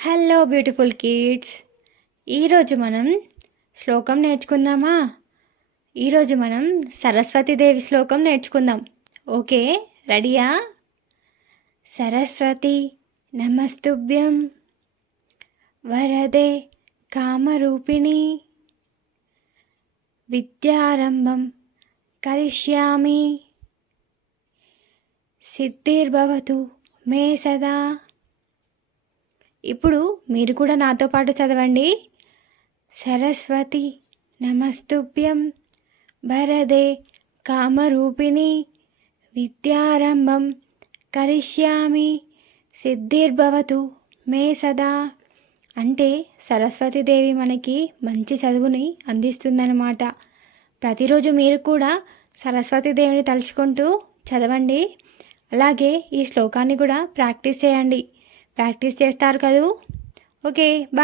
Hello beautiful kids. ఈరోజు మనం శ్లోకం నేర్చుకుందామా? ఈరోజు మనం సరస్వతీదేవి శ్లోకం నేర్చుకుందాం. ఓకే, రెడీయా? సరస్వతి నమస్తుభ్యం వరదే కామరూపిణి విద్యారంభం కరిష్యామి సిద్ధిర్భవతు మే సదా. ఇప్పుడు మీరు కూడా నాతో పాటు చదవండి. సరస్వతి నమస్తుభ్యం వరదే కామరూపిణి విద్యారంభం కరిష్యామి సిద్ధిర్భవతు మే సదా. అంటే సరస్వతీదేవి మనకి మంచి చదువుని అందిస్తుందన్నమాట. ప్రతిరోజు మీరు కూడా సరస్వతీదేవిని తలుచుకుంటూ చదవండి. అలాగే ఈ శ్లోకాన్ని కూడా ప్రాక్టీస్ చేయండి. ప్రాక్టీస్ చేస్తారు కదూ. Okay, bye.